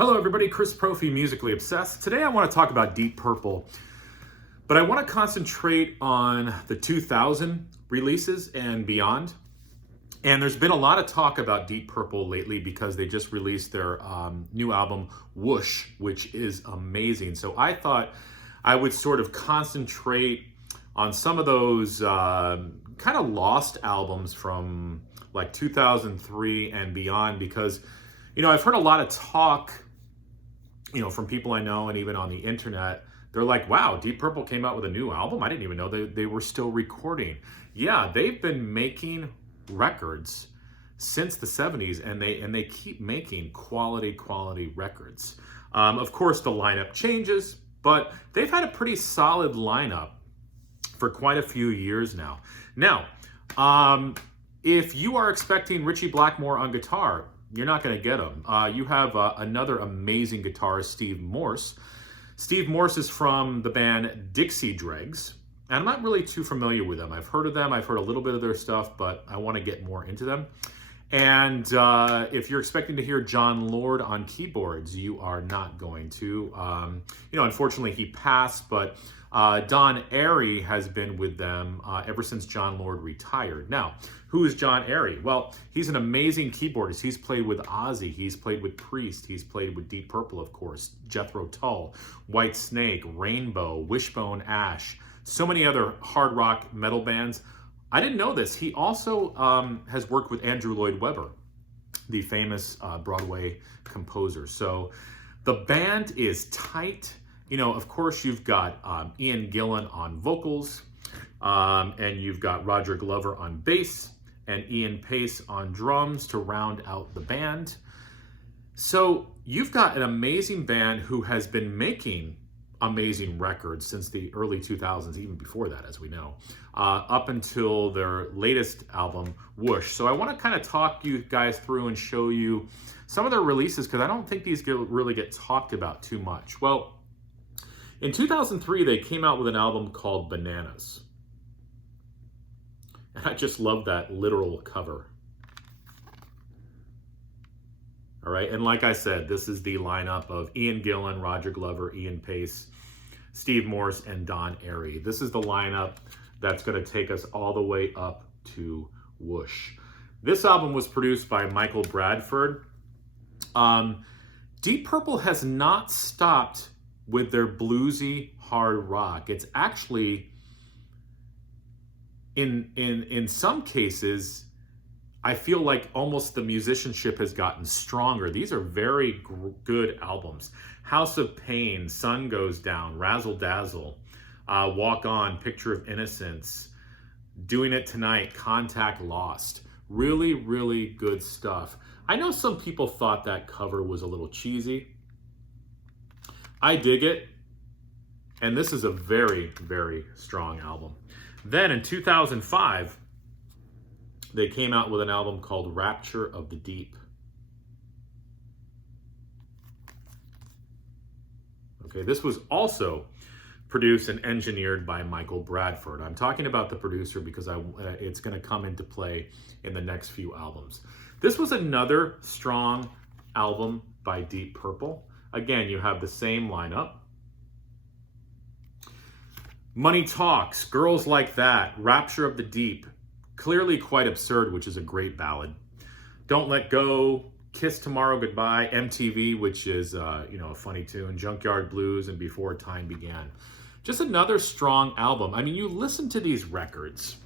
Hello everybody, Chris Profi, Musically Obsessed. Today I want to talk about Deep Purple, but I want to concentrate on the 2000 releases and beyond. And there's been a lot of talk about Deep Purple lately because they just released their new album, Whoosh, which is amazing. So I thought I would sort of concentrate on some of those kind of lost albums from like 2003 and beyond because, you know, I've heard a lot of talk, you know, from people I know and even on the internet. They're like, wow, Deep Purple came out with a new album? I didn't even know they were still recording. Yeah, they've been making records since the 70s and they keep making quality records. Of course, the lineup changes, but they've had a pretty solid lineup for quite a few years now. Now, if you are expecting Ritchie Blackmore on guitar, you're not going to get him. You have another amazing guitarist, Steve Morse. Steve Morse is from the band Dixie Dregs, and I'm not really too familiar with them. I've heard of them, I've heard a little bit of their stuff, but I want to get more into them. And if you're expecting to hear John Lord on keyboards, you are not going to. You know, unfortunately he passed, but Don Airey has been with them ever since John Lord retired. Now, who is John Airey? Well, he's an amazing keyboardist. He's played with Ozzy, he's played with Priest, he's played with Deep Purple, of course, Jethro Tull, White Snake, Rainbow, Wishbone Ash, so many other hard rock metal bands. I didn't know this. He also has worked with Andrew Lloyd Webber, the famous Broadway composer. So the band is tight. You know, of course, you've got Ian Gillan on vocals, and you've got Roger Glover on bass, and Ian Pace on drums to round out the band. So you've got an amazing band who has been making amazing records since the early 2000s, even before that, as we know, up until their latest album, Whoosh. So I want to kind of talk you guys through and show you some of their releases because I don't think these really get talked about too much. Well, in 2003, they came out with an album called Bananas. And I just love that literal cover. All right, and like I said, this is the lineup of Ian Gillan, Roger Glover, Ian Pace, Steve Morse, and Don Airey. This is the lineup that's going to take us all the way up to Whoosh. This album was produced by Michael Bradford. Deep Purple has not stopped with their bluesy hard rock. It's actually, in some cases, I feel like almost the musicianship has gotten stronger. These are very good albums. House of Pain, Sun Goes Down, Razzle Dazzle, Walk On, Picture of Innocence, Doing It Tonight, Contact Lost. Really good stuff. I know some people thought that cover was a little cheesy. I dig it. And this is a very strong album. Then in 2005, they came out with an album called Rapture of the Deep. Okay, this was also produced and engineered by Michael Bradford. I'm talking about the producer because it's going to come into play in the next few albums. This was another strong album by Deep Purple. Again, you have the same lineup. Money Talks, Girls Like That, Rapture of the Deep, clearly quite absurd, which is a great ballad. Don't Let Go, Kiss Tomorrow Goodbye, MTV, which is you know, a funny tune, Junkyard Blues, and Before Time Began. Just another strong album. I mean, you listen to these records,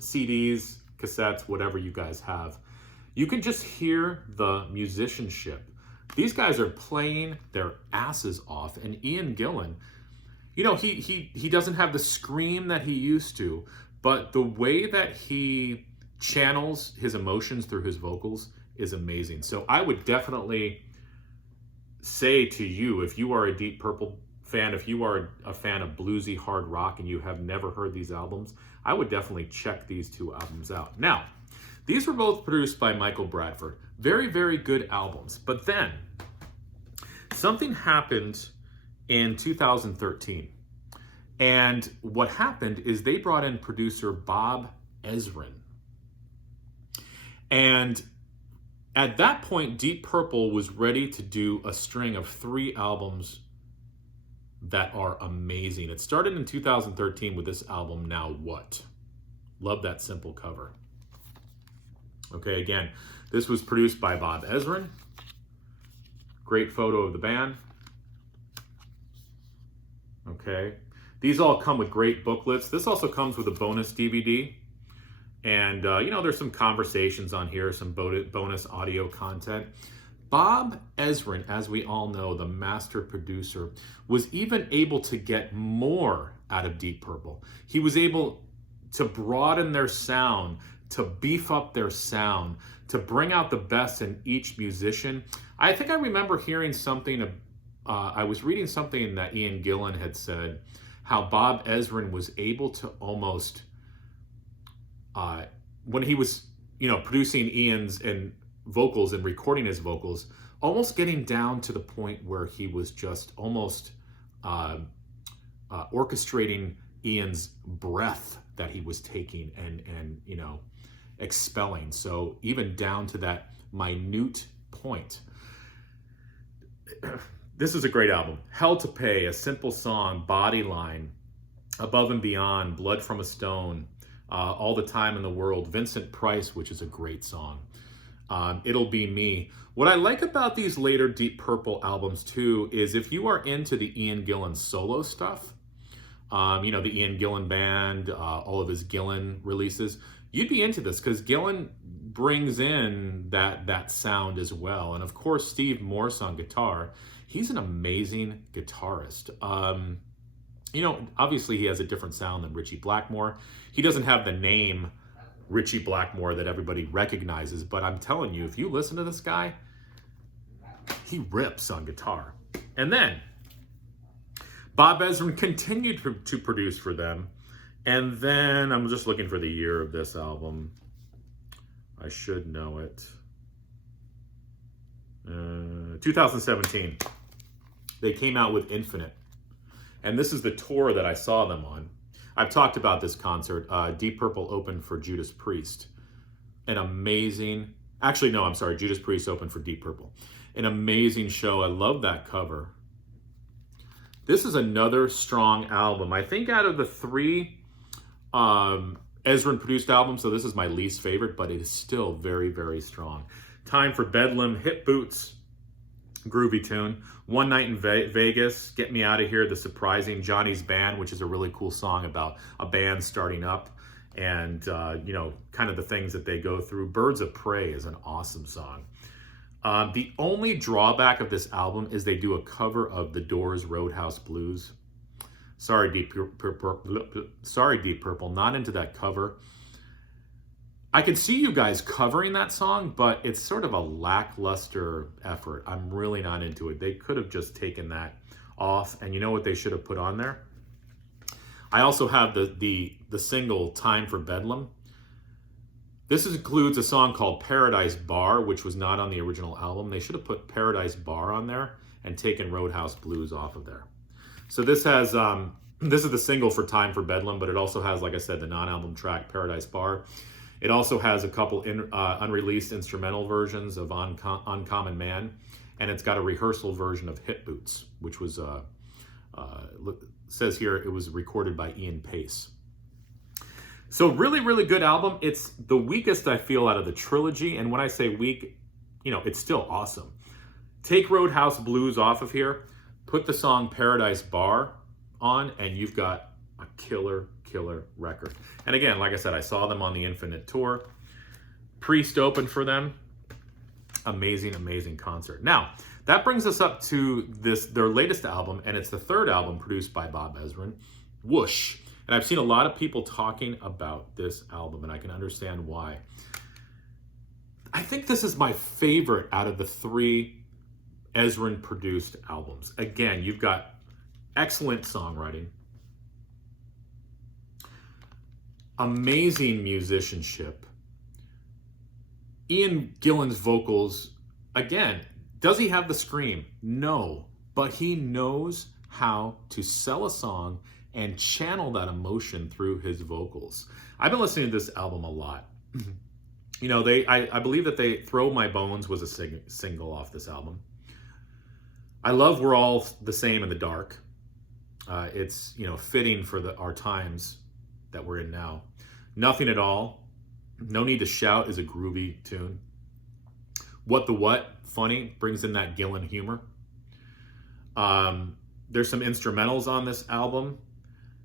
CDs, cassettes, whatever you guys have, you can just hear the musicianship. These guys are playing their asses off, and Ian Gillan, you know, he doesn't have the scream that he used to, but the way that he channels his emotions through his vocals is amazing. So I would definitely say to you, if you are a Deep Purple fan, if you are a fan of bluesy hard rock and you have never heard these albums, I would definitely check these two albums out. Now, these were both produced by Michael Bradford. Very good albums. But then, something happened in 2013. And what happened is they brought in producer Bob Ezrin. And At that point, Deep Purple was ready to do a string of 3 albums that are amazing. It started in 2013 with this album, Now What? Love that simple cover. Okay, again, this was produced by Bob Ezrin. Great photo of the band. Okay, these all come with great booklets. This also comes with a bonus DVD. And, you know, there's some conversations on here, some bonus audio content. Bob Ezrin, as we all know, the master producer, was even able to get more out of Deep Purple. He was able to broaden their sound, to beef up their sound, to bring out the best in each musician. I think I remember hearing something, I was reading something that Ian Gillan had said, how Bob Ezrin was able to almost, when he was, you know, producing Ian's and vocals and recording his vocals, almost getting down to the point where he was just almost orchestrating Ian's breath that he was taking and you know, expelling. So even down to that minute point. This is a great album. Hell to Pay, A Simple Song, Bodyline, Above and Beyond, Blood from a Stone, All the Time in the World, Vincent Price, which is a great song. It'll Be Me. What I like about these later Deep Purple albums too is if you are into the Ian Gillan solo stuff, you know, the Ian Gillan band, all of his Gillan releases, you'd be into this because Gillan brings in that sound as well. And of course, Steve Morse on guitar. He's an amazing guitarist. You know, obviously he has a different sound than Ritchie Blackmore. He doesn't have the name Ritchie Blackmore that everybody recognizes, but I'm telling you, if you listen to this guy, he rips on guitar. And then Bob Ezrin continued to produce for them. And then I'm just looking for the year of this album. I should know it. 2017. They came out with Infinite. And this is the tour that I saw them on. I've talked about this concert. Deep Purple opened for Judas Priest. An amazing, actually no, I'm sorry, Judas Priest opened for Deep Purple. An amazing show. I love that cover. This is another strong album. I think out of the 3 Ezrin produced albums, so this is my least favorite, but it is still very, very strong. Time for Bedlam, Hip Boots, groovy tune. One Night in Vegas, Get Me Out of Here, The Surprising, Johnny's Band, which is a really cool song about a band starting up and, you know, kind of the things that they go through. Birds of Prey is an awesome song. The only drawback of this album is they do a cover of The Doors' Roadhouse Blues. Sorry, Deep Purple, not into that cover. I can see you guys covering that song, but it's sort of a lackluster effort. I'm really not into it. They could have just taken that off, and you know what they should have put on there? I also have the single Time for Bedlam. This includes a song called Paradise Bar, which was not on the original album. They should have put Paradise Bar on there and taken Roadhouse Blues off of there. So this has, this is the single for Time for Bedlam, but it also has, like I said, the non-album track Paradise Bar. It also has a couple unreleased instrumental versions of Uncommon Man, and it's got a rehearsal version of Hip Boots, which was, says here, it was recorded by Ian Pace. So really, really good album. It's the weakest I feel out of the trilogy, and when I say weak, you know, it's still awesome. Take Roadhouse Blues off of here, put the song Paradise Bar on, and you've got a killer record. And again, like I said, I saw them on the Infinite tour. Priest opened for them. Amazing concert. Now, that brings us up to their latest album, and it's the 3rd album produced by Bob Ezrin, Whoosh. And I've seen a lot of people talking about this album, and I can understand why. I think this is my favorite out of the 3 Ezrin produced albums. Again, you've got excellent songwriting, amazing musicianship. Ian Gillan's vocals, again, does he have the scream? No, but he knows how to sell a song and channel that emotion through his vocals. I've been listening to this album a lot. You know, I believe that they Throw My Bones was a single off this album. I love We're All the Same in the Dark. It's, you know, fitting for our times that we're in now. Nothing at All, No Need to Shout is a groovy tune. What the What, funny, brings in that Gillan humor. There's some instrumentals on this album,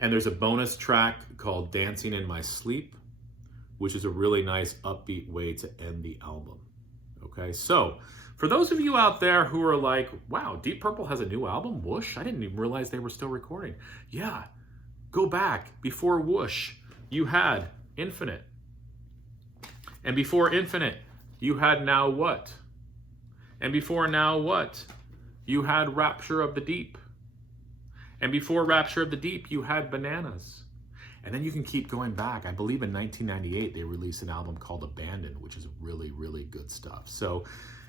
and there's a bonus track called Dancing in My Sleep, which is a really nice upbeat way to end the album. Okay, so for those of you out there who are like, wow, Deep Purple has a new album, Whoosh? I didn't even realize they were still recording. Yeah, go back. Before Whoosh, you had Infinite. And before Infinite, you had Now What? And before Now What? You had Rapture of the Deep. And before Rapture of the Deep, you had Bananas. And then you can keep going back. I believe in 1998, they released an album called Abandoned, which is really, really good stuff. So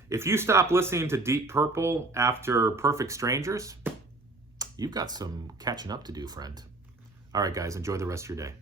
if you stop listening to Deep Purple after Perfect Strangers, you've got some catching up to do, friend. All right, guys, enjoy the rest of your day.